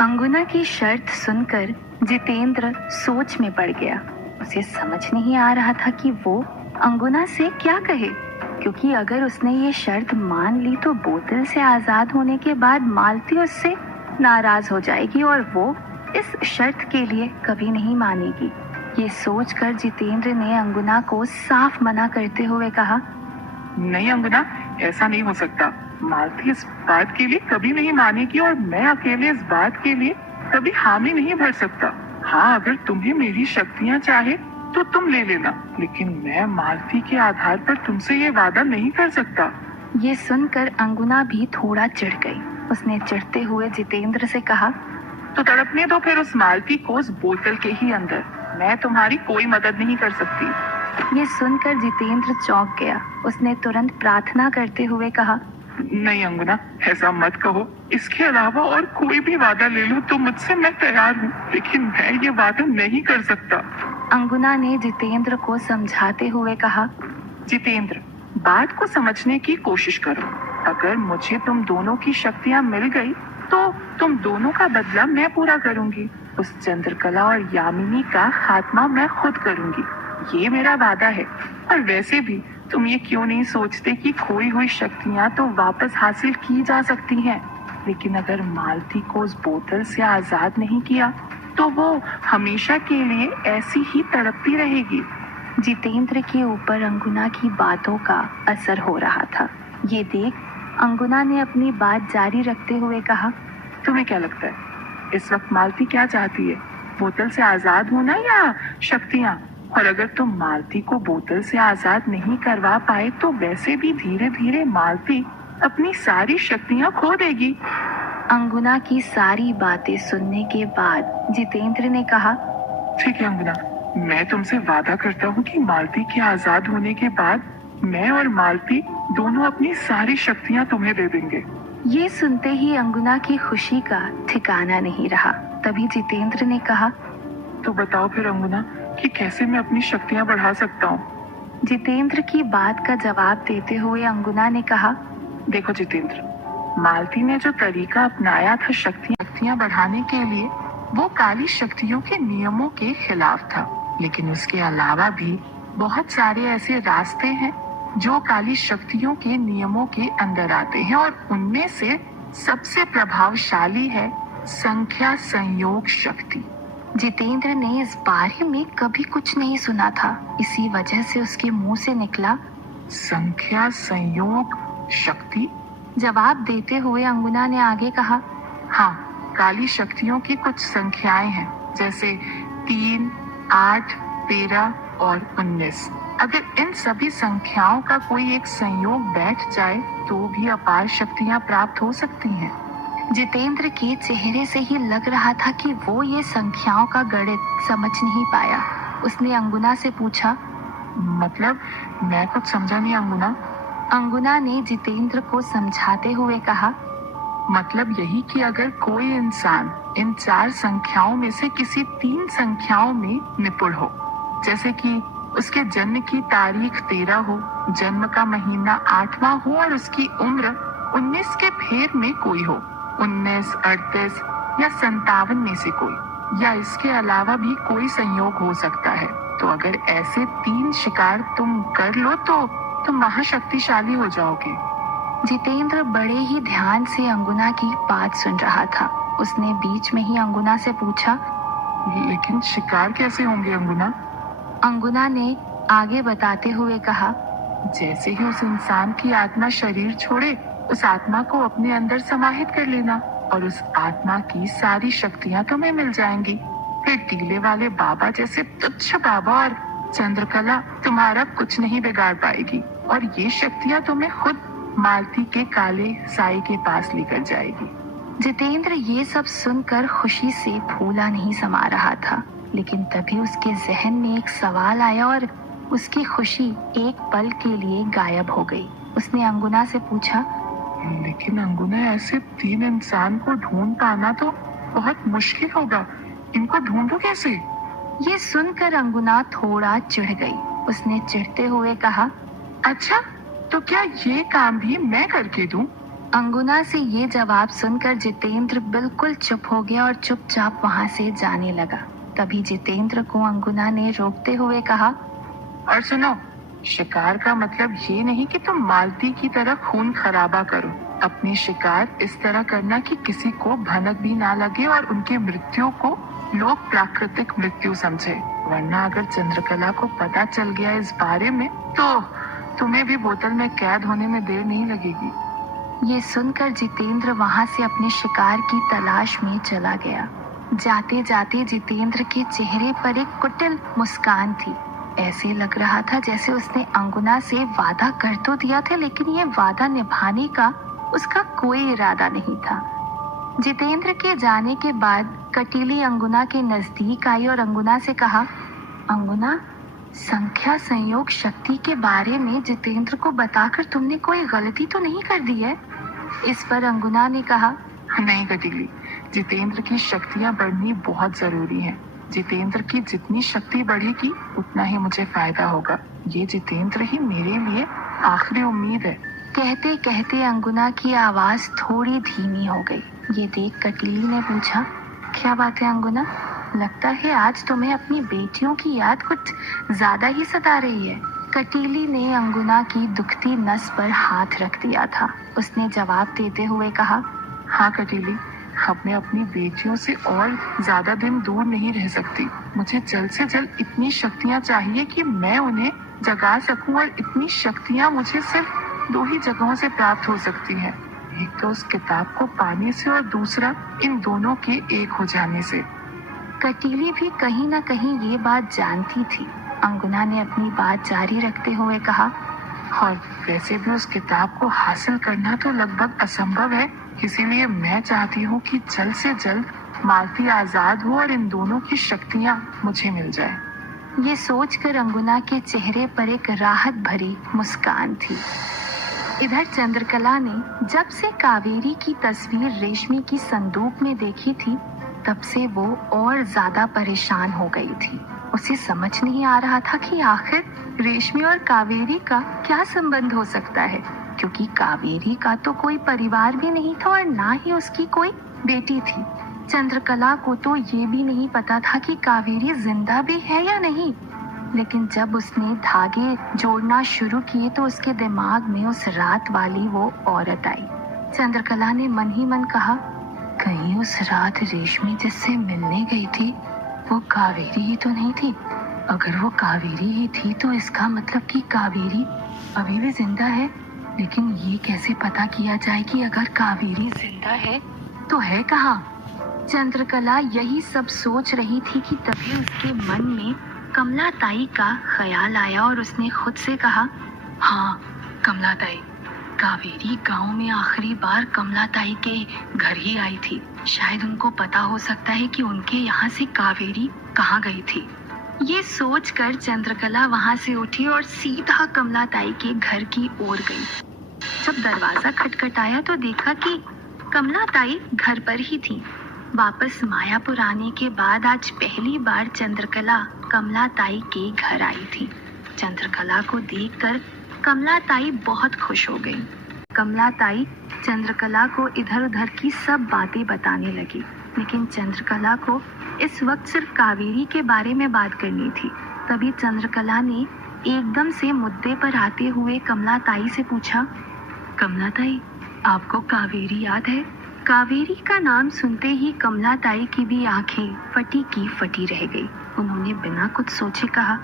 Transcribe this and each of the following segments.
अंगुना की शर्त सुनकर जितेंद्र सोच में पड़ गया। उसे समझ नहीं आ रहा था कि वो अंगुना से क्या कहे, क्योंकि अगर उसने ये शर्त मान ली तो बोतल से आजाद होने के बाद मालती उससे नाराज हो जाएगी और वो इस शर्त के लिए कभी नहीं मानेगी। ये सोचकर जितेंद्र ने अंगुना को साफ मना करते हुए कहा, नहीं अंगुना, ऐसा नहीं हो सकता। मालती इस बात के लिए कभी नहीं मानेगी और मैं अकेले इस बात के लिए कभी हामी नहीं भर सकता। हाँ, अगर तुम्हें मेरी शक्तियाँ चाहे तो तुम ले लेना, लेकिन मैं मालती के आधार पर तुमसे ये वादा नहीं कर सकता। ये सुनकर अंगुना भी थोड़ा चिढ़ गई। उसने चिढ़ते हुए जितेंद्र से कहा, तो तड़पने दो फिर उस मालती को उस बोतल के ही अंदर। मैं तुम्हारी कोई मदद नहीं कर सकती। ये सुनकर जितेंद्र चौंक गया। उसने तुरंत प्रार्थना करते हुए कहा, नहीं अंगुना, ऐसा मत कहो। इसके अलावा और कोई भी वादा ले लो तो मुझसे मैं तैयार हूँ, लेकिन मैं ये वादा नहीं कर सकता। अंगुना ने जितेंद्र को समझाते हुए कहा, जितेंद्र, बात को समझने की कोशिश करो। अगर मुझे तुम दोनों की शक्तियाँ मिल गई तो तुम दोनों का बदला मैं पूरा करूंगी। उस चंद्रकला और यामिनी का खात्मा मैं खुद करूंगी। ये मेरा वादा है। और वैसे भी तुम ये क्यों नहीं सोचते कि खोई हुई शक्तियाँ तो वापस हासिल की जा सकती हैं, लेकिन अगर मालती को उस बोतल से आजाद नहीं किया तो वो हमेशा के लिए ऐसी ही तड़पती रहेगी। जितेंद्र के ऊपर अंगुना की बातों का असर हो रहा था। ये देख अंगुना ने अपनी बात जारी रखते हुए कहा, तुम्हें क्या लगता है इस वक्त मालती क्या चाहती है, बोतल से आजाद होना या शक्तियाँ? और अगर तुम मालती को बोतल से आजाद नहीं करवा पाए तो वैसे भी धीरे धीरे मालती अपनी सारी शक्तियाँ खो देगी। अंगुना की सारी बातें सुनने के बाद जितेंद्र ने कहा, ठीक है अंगुना, मैं तुमसे वादा करता हूँ कि मालती के आजाद होने के बाद मैं और मालती दोनों अपनी सारी शक्तियाँ तुम्हें दे देंगे। ये सुनते ही अंगुना की खुशी का ठिकाना नहीं रहा। तभी जितेंद्र ने कहा, तो बताओ फिर अंगुना कि कैसे मैं अपनी शक्तियाँ बढ़ा सकता हूँ। जितेंद्र की बात का जवाब देते हुए अंगुना ने कहा, देखो जितेंद्र, मालती ने जो तरीका अपनाया था शक्तियाँ बढ़ाने के लिए, वो काली शक्तियों के नियमों के खिलाफ था। लेकिन उसके अलावा भी बहुत सारे ऐसे रास्ते हैं जो काली शक्तियों के नियमों के अंदर आते हैं, और उनमें से सबसे प्रभावशाली है संख्या संयोग शक्ति। जितेंद्र ने इस बारे में कभी कुछ नहीं सुना था, इसी वजह से उसके मुंह से निकला, संख्या संयोग शक्ति। जवाब देते हुए अंगुना ने आगे कहा, हाँ, काली शक्तियों की कुछ संख्याएं हैं, जैसे 3, 8, 13 और 19। अगर इन सभी संख्याओं का कोई एक संयोग बैठ जाए तो भी अपार शक्तियाँ प्राप्त हो सकती हैं। जितेंद्र के चेहरे से ही लग रहा था कि वो ये संख्याओं का गणित समझ नहीं पाया। उसने अंगुना से पूछा, मतलब मैं कुछ समझा नहीं अंगुना। अंगुना ने जितेंद्र को समझाते हुए कहा, मतलब यही कि अगर कोई इंसान इन 4 संख्याओं में से किसी 3 संख्याओं में निपुण हो, जैसे कि उसके जन्म की तारीख 13 हो, जन्म का महीना 8वां हो और उसकी उम्र 19 के फेर में कोई हो, 19, 38 या 57 में से कोई, या इसके अलावा भी कोई संयोग हो सकता है। तो अगर ऐसे 3 शिकार तुम कर लो तो तुम महाशक्तिशाली हो जाओगे। जितेंद्र बड़े ही ध्यान से अंगुना की बात सुन रहा था। उसने बीच में ही अंगुना से पूछा, लेकिन शिकार कैसे होंगे अंगुना? अंगुना ने आगे बताते हुए कहा, जैसे ही उस इंसान की आत्मा शरीर छोड़े, उस आत्मा को अपने अंदर समाहित कर लेना और उस आत्मा की सारी शक्तियाँ तुम्हें मिल जाएंगी। फिर टीले वाले बाबा जैसे तुच्छ बाबा और चंद्रकला तुम्हारा कुछ नहीं बिगाड़ पाएगी, और ये शक्तियाँ तुम्हें खुद मालती के काले साए के पास लेकर जाएगी। जितेंद्र ये सब सुनकर खुशी से फूला नहीं समा रहा था, लेकिन तभी उसके जहन में एक सवाल आया और उसकी खुशी एक पल के लिए गायब हो गई। उसने अंगुना से पूछा, लेकिन अंगुना, ऐसे 3 इंसान को ढूंढ पाना तो बहुत मुश्किल होगा, इनको ढूंढो कैसे? ये सुनकर अंगुना थोड़ा चिढ़ गई। उसने चिढ़ते हुए कहा, अच्छा, तो क्या ये काम भी मैं करके दूं? अंगुना से ये जवाब सुनकर जितेंद्र बिल्कुल चुप हो गया और चुपचाप वहां से जाने लगा। तभी जितेंद्र को अंगुना ने रोकते हुए कहा, और सुनो, शिकार का मतलब ये नहीं कि तुम मालती की तरह खून खराबा करो। अपने शिकार इस तरह करना कि किसी को भनक भी ना लगे और उनकी मृत्यु को लोग प्राकृतिक मृत्यु समझे। वरना अगर चंद्रकला को पता चल गया इस बारे में तो तुम्हें भी बोतल में कैद होने में देर नहीं लगेगी। ये सुनकर जितेंद्र वहां से अपने शिकार की तलाश में चला गया। जाते जाते जितेंद्र के चेहरे पर एक कुटिल मुस्कान थी। ऐसे लग रहा था जैसे उसने अंगुना से वादा कर तो दिया था, लेकिन ये वादा निभाने का उसका कोई इरादा नहीं था। जितेंद्र के जाने के बाद कटीली अंगुना के नजदीक आई और अंगुना से कहा, अंगुना, संख्या संयोग शक्ति के बारे में जितेंद्र को बताकर तुमने कोई गलती तो नहीं कर दी है? इस पर अंगुना ने कहा, नहीं कटीली, जितेंद्र की शक्तियाँ बढ़नी बहुत जरूरी है। जितेंद्र की जितनी शक्ति बढ़ेगी उतना ही मुझे फायदा होगा। ये जितेंद्र ही मेरे लिए आखिरी उम्मीद है। कहते कहते अंगुना की आवाज थोड़ी धीमी हो गई। ये देख कटीली ने पूछा, क्या बात है अंगुना? लगता है आज तुम्हें अपनी बेटियों की याद कुछ ज्यादा ही सता रही है। कटीली ने अंगुना की दुखती नस पर हाथ रख दिया था। उसने जवाब देते हुए कहा, हाँ कटीली, मैं अपनी बेटियों से और ज्यादा दिन दूर नहीं रह सकती। मुझे जल्द से जल्द इतनी शक्तियाँ चाहिए कि मैं उन्हें जगा सकूं, और इतनी शक्तियाँ मुझे सिर्फ 2 ही जगहों से प्राप्त हो सकती हैं। एक तो उस किताब को पाने से और दूसरा इन दोनों के एक हो जाने से। कटीली भी कहीं न कहीं ये बात जानती थी। अंगुना ने अपनी बात जारी रखते हुए कहा, और वैसे भी उस किताब को हासिल करना तो लगभग असंभव है। इसीलिए मैं चाहती हूँ कि जल्द से जल्द मालती आजाद हो और इन दोनों की शक्तियाँ मुझे मिल जाए। ये सोचकर अंगुना के चेहरे पर एक राहत भरी मुस्कान थी। इधर चंद्रकला ने जब से कावेरी की तस्वीर रेशमी की संदूक में देखी थी, तब से वो और ज्यादा परेशान हो गई थी। उसे समझ नहीं आ रहा था कि आखिर रेशमी और कावेरी का क्या संबंध हो सकता है, क्योंकि कावेरी का तो कोई परिवार भी नहीं था और ना ही उसकी कोई बेटी थी। चंद्रकला को तो ये भी नहीं पता था कि कावेरी जिंदा भी है या नहीं। लेकिन जब उसने धागे जोड़ना शुरू किए तो उसके दिमाग में उस रात वाली वो औरत आई। चंद्रकला ने मन ही मन कहा, कहीं उस रात रेशमी जिससे मिलने गई थी वो कावेरी ही तो नहीं थी? अगर वो कावेरी ही थी तो इसका मतलब कि कावेरी अभी भी जिंदा है। लेकिन ये कैसे पता किया जाए कि अगर कावेरी जिंदा है तो है कहाँ? चंद्रकला यही सब सोच रही थी कि तभी उसके मन में कमला ताई का ख्याल आया और उसने खुद से कहा, हाँ कमला ताई, कावेरी गांव में आखिरी बार कमला ताई के घर ही आई थी। शायद उनको पता हो सकता है कि उनके यहाँ से कावेरी कहाँ गई थी। ये सोचकर चंद्रकला वहां से उठी और सीधा कमला ताई के घर की ओर गई। जब दरवाजा खटखटाया तो देखा कि कमला ताई घर पर ही थी। वापस मायापुर आने के बाद आज पहली बार चंद्रकला कमला ताई के घर आई थी। चंद्रकला को देखकर कमला ताई बहुत खुश हो गई। कमला ताई चंद्रकला को इधर उधर की सब बातें बताने लगी, लेकिन चंद्रकला को इस वक्त सिर्फ कावेरी के बारे में बात करनी थी। तभी चंद्रकला ने एकदम से मुद्दे पर आते हुए कमला ताई से पूछा, कमला ताई, आपको कावेरी याद है? कावेरी का नाम सुनते ही कमला ताई की भी आंखें फटी की फटी रह गई। उन्होंने बिना कुछ सोचे कहा,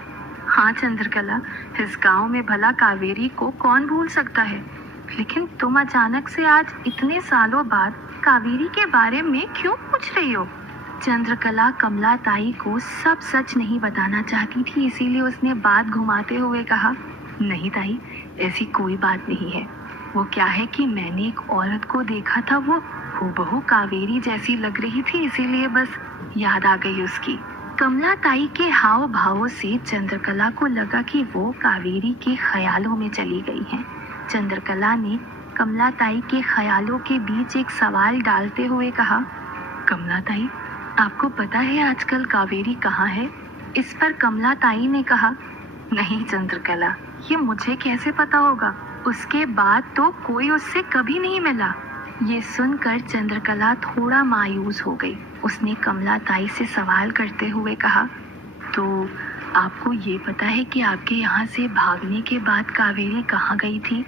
हाँ चंद्रकला, इस गांव में भला कावेरी को कौन भूल सकता है। लेकिन तुम अचानक से आज इतने सालों बाद कावेरी के बारे में क्यों पूछ रही हो? चंद्रकला कमला ताई को सब सच नहीं बताना चाहती थी, इसीलिए उसने बात घुमाते हुए कहा, नहीं ताई, ऐसी कोई बात नहीं है। वो क्या है कि मैंने एक औरत को देखा था, वो हूबहू कावेरी जैसी लग रही थी, इसीलिए बस याद आ गई उसकी। कमला ताई के हाव भावों से चंद्रकला को लगा कि वो कावेरी के ख्यालों में चली गई हैं। चंद्रकला ने कमला ताई के ख्यालों के बीच एक सवाल डालते हुए कहा, कमला ताई, आपको पता है आजकल कावेरी कहाँ है? इस पर कमला ताई ने कहा, नहीं चंद्रकला, ये मुझे कैसे पता होगा? उसके बाद तो कोई उससे कभी नहीं मिला। ये सुनकर चंद्रकला थोड़ा मायूस हो गई। उसने कमला ताई से सवाल करते हुए कहा, तो आपको ये पता है कि आपके यहाँ से भागने के बाद कावेरी कहाँ गई थी?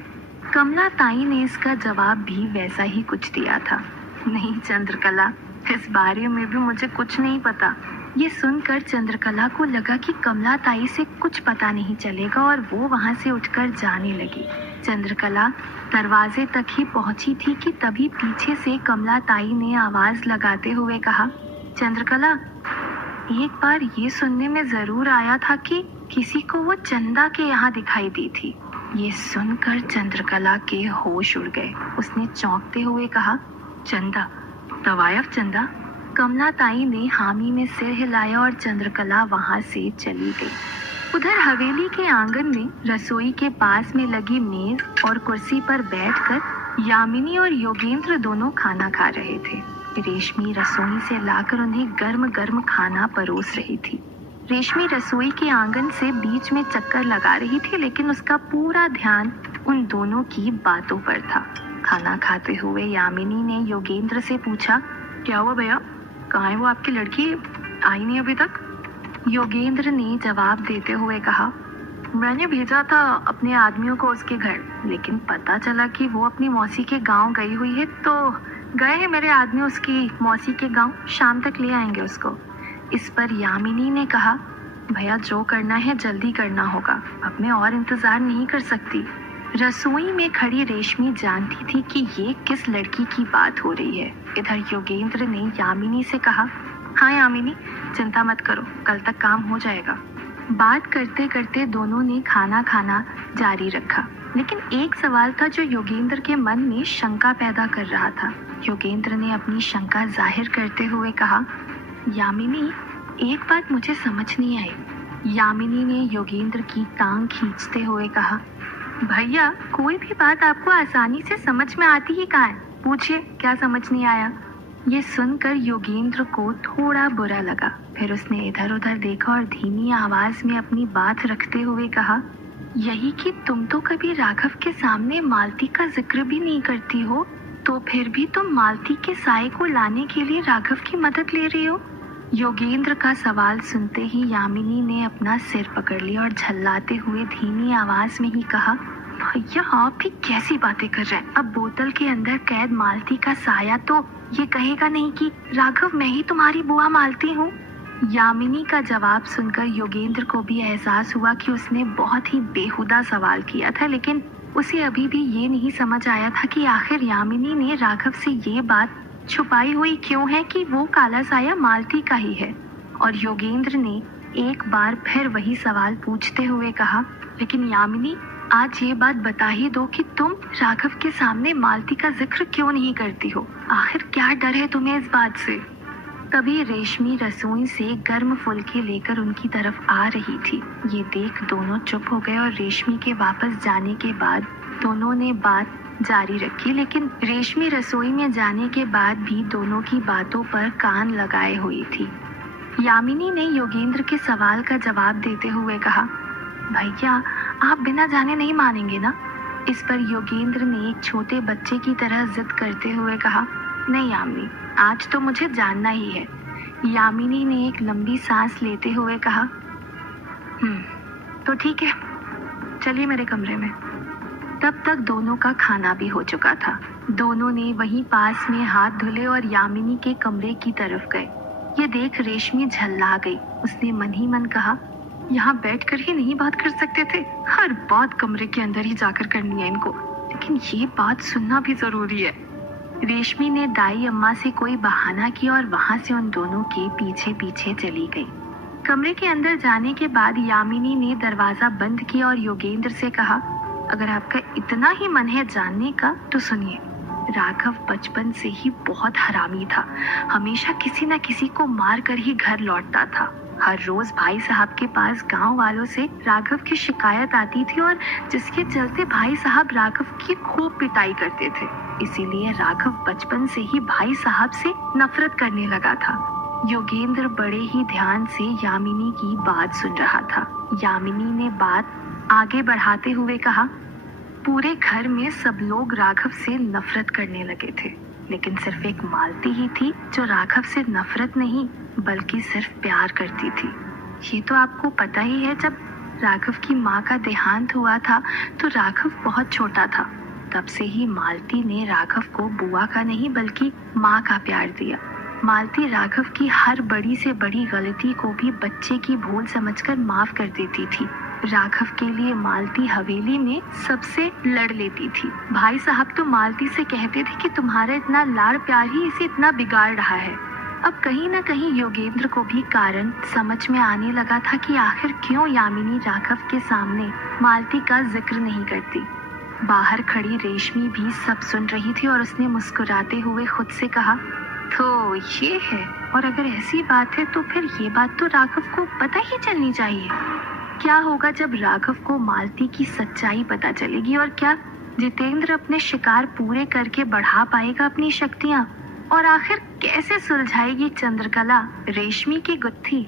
कमला ताई ने इसका जवाब भी वैसा ही कुछ दिया था। नहीं चंद्रकला, इस बारे में भी मुझे कुछ नहीं पता। ये सुनकर चंद्रकला को लगा कि कमला ताई से कुछ पता नहीं चलेगा और वो वहां से उठकर जाने लगी। चंद्रकला दरवाजे तक ही पहुंची थी कि तभी पीछे से कमला ताई ने आवाज लगाते हुए कहा, चंद्रकला, एक बार ये सुनने में जरूर आया था कि किसी को वो चंदा के यहाँ दिखाई दी थी। ये सुनकर चंद्रकला के होश उड़ गए। उसने चौंकते हुए कहा, चंदा? तवायफ चंदा? कमला ताई ने हामी में सिर हिलाया और चंद्रकला वहां से चली गई। उधर हवेली के आंगन में रसोई के पास में लगी मेज और कुर्सी पर बैठकर यामिनी और योगेंद्र दोनों खाना खा रहे थे। रेशमी रसोई से लाकर उन्हें गर्म गर्म खाना परोस रही थी। रेशमी रसोई के आंगन से बीच में चक्कर लगा रही थी, लेकिन उसका पूरा ध्यान उन दोनों की बातों पर था। खाना खाते हुए यामिनी ने योगेंद्र से पूछा, क्या हुआ भैया, कहाँ है वो आपकी लड़की, आई नहीं अभी तक? योगेंद्र ने जवाब देते हुए कहा, मैंने भेजा था अपने आदमियों को उसके घर, लेकिन पता चला कि वो अपनी मौसी के गांव गई हुई है, तो गए हैं मेरे आदमी उसकी मौसी के गांव, शाम तक ले आएंगे उसको। इस पर यामिनी ने कहा, भैया जो करना है जल्दी करना होगा, अब मैं और इंतजार नहीं कर सकती। रसोई में खड़ी रेशमी जानती थी कि ये किस लड़की की बात हो रही है। इधर योगेंद्र ने यामिनी से कहा, हाँ यामिनी, चिंता मत करो, कल तक काम हो जाएगा। बात करते करते दोनों ने खाना खाना जारी रखा, लेकिन एक सवाल था जो योगेंद्र के मन में शंका पैदा कर रहा था। योगेंद्र ने अपनी शंका जाहिर करते हुए कहा, यामिनी, एक बात मुझे समझ नहीं आई। यामिनी ने योगेंद्र की टांग खींचते हुए कहा, भैया कोई भी बात आपको आसानी से समझ में आती ही कहाँ है, पूछिए क्या समझ नहीं आया। ये सुनकर योगेंद्र को थोड़ा बुरा लगा। फिर उसने इधर उधर देखा और धीमी आवाज में अपनी बात रखते हुए कहा, यही कि तुम तो कभी राघव के सामने मालती का जिक्र भी नहीं करती हो, तो फिर भी तुम मालती के साए को लाने के लिए राघव की मदद ले रही हो। योगेंद्र का सवाल सुनते ही यामिनी ने अपना सिर पकड़ लिया और झल्लाते हुए धीमी आवाज में ही कहा, भैया आप भी कैसी बातें कर रहे हैं, अब बोतल के अंदर कैद मालती का साया तो ये कहेगा नहीं कि राघव मैं ही तुम्हारी बुआ मालती हूँ। यामिनी का जवाब सुनकर योगेंद्र को भी एहसास हुआ कि उसने बहुत ही बेहुदा सवाल किया था, लेकिन उसे अभी भी ये नहीं समझ आया था कि आखिर यामिनी ने राघव से ये बात छुपाई हुई क्यों है कि वो काला साया मालती का ही है। और योगेंद्र ने एक बार फिर वही सवाल पूछते हुए कहा, लेकिन यामिनी आज ये बात बता ही दो कि तुम राघव के सामने मालती का जिक्र क्यों नहीं करती हो, आखिर क्या डर है तुम्हें इस बात से। तभी रेशमी रसोई से गर्म फुलके लेकर उनकी तरफ आ रही थी। ये देख दोनों चुप हो गए और रेशमी के वापस जाने के बाद दोनों ने बात जारी रखी, लेकिन रेशमी रसोई में जाने के बाद भी दोनों की बातों पर कान लगाए हुई थी। यामिनी ने योगेंद्र के सवाल का जवाब देते हुए कहा, भैया आप बिना जाने नहीं मानेंगे ना। इस पर योगेंद्र ने एक छोटे बच्चे की तरह जिद करते हुए कहा, नहीं यामिनी, आज तो मुझे जानना ही है। यामिनी ने एक लंबी सांस लेते हुए कहा, तो ठीक है, चलिए मेरे कमरे में। तब तक दोनों का खाना भी हो चुका था। दोनों ने वहीं पास में हाथ धुले और यामिनी के कमरे की तरफ गए। ये देख रेशमी झल्ला गई। उसने मन ही मन कहा, यहाँ बैठकर ही नहीं बात कर सकते थे, हर बात कमरे के अंदर ही जाकर करनी है इनको, लेकिन ये बात सुनना भी जरूरी है। रेशमी ने दाई अम्मा से कोई बहाना किया और वहां से उन दोनों के पीछे पीछे चली गई। कमरे के अंदर जाने के बाद यामिनी ने दरवाजा बंद किया और योगेंद्र से कहा, अगर आपका इतना ही मन है जानने का तो सुनिए, राघव बचपन से ही बहुत हरामी था। हमेशा किसी न किसी को मार कर ही घर लौटता था। हर रोज भाई साहब के पास गांव वालों से राघव की शिकायत आती थी और जिसके चलते भाई साहब राघव की खूब पिटाई करते थे। इसीलिए राघव बचपन से ही भाई साहब से नफरत करने लगा था। योगेंद्र बड़े ही ध्यान से यामिनी की बात सुन रहा था। यामिनी ने बात आगे बढ़ाते हुए कहा, पूरे घर में सब लोग राघव से नफरत करने लगे थे, लेकिन सिर्फ एक मालती ही थी जो राघव से नफरत नहीं बल्कि सिर्फ प्यार करती थी। ये तो आपको पता ही है, जब राघव की माँ का देहांत हुआ था तो राघव बहुत छोटा था। तब से ही मालती ने राघव को बुआ का नहीं बल्कि माँ का प्यार दिया। मालती राघव की हर बड़ी से बड़ी गलती को भी बच्चे की भूल समझकर माफ कर देती थी। राघव के लिए मालती हवेली में सबसे लड़ लेती थी। भाई साहब तो मालती से कहते थे कि तुम्हारा इतना लाड़ प्यार ही इसे इतना बिगाड़ रहा है। अब कहीं न कहीं योगेंद्र को भी कारण समझ में आने लगा था कि आखिर क्यों यामिनी राघव के सामने मालती का जिक्र नहीं करती। बाहर खड़ी रेशमी भी सब सुन रही थी और उसने मुस्कुराते हुए खुद से कहा, तो ये है, और अगर ऐसी बात है तो फिर ये बात तो राघव को पता ही चलनी चाहिए। क्या होगा जब राघव को मालती की सच्चाई पता चलेगी, और क्या जितेंद्र अपने शिकार पूरे करके बढ़ा पाएगा अपनी शक्तियाँ, और आखिर कैसे सुलझाएगी चंद्रकला रेशमी की गुत्थी।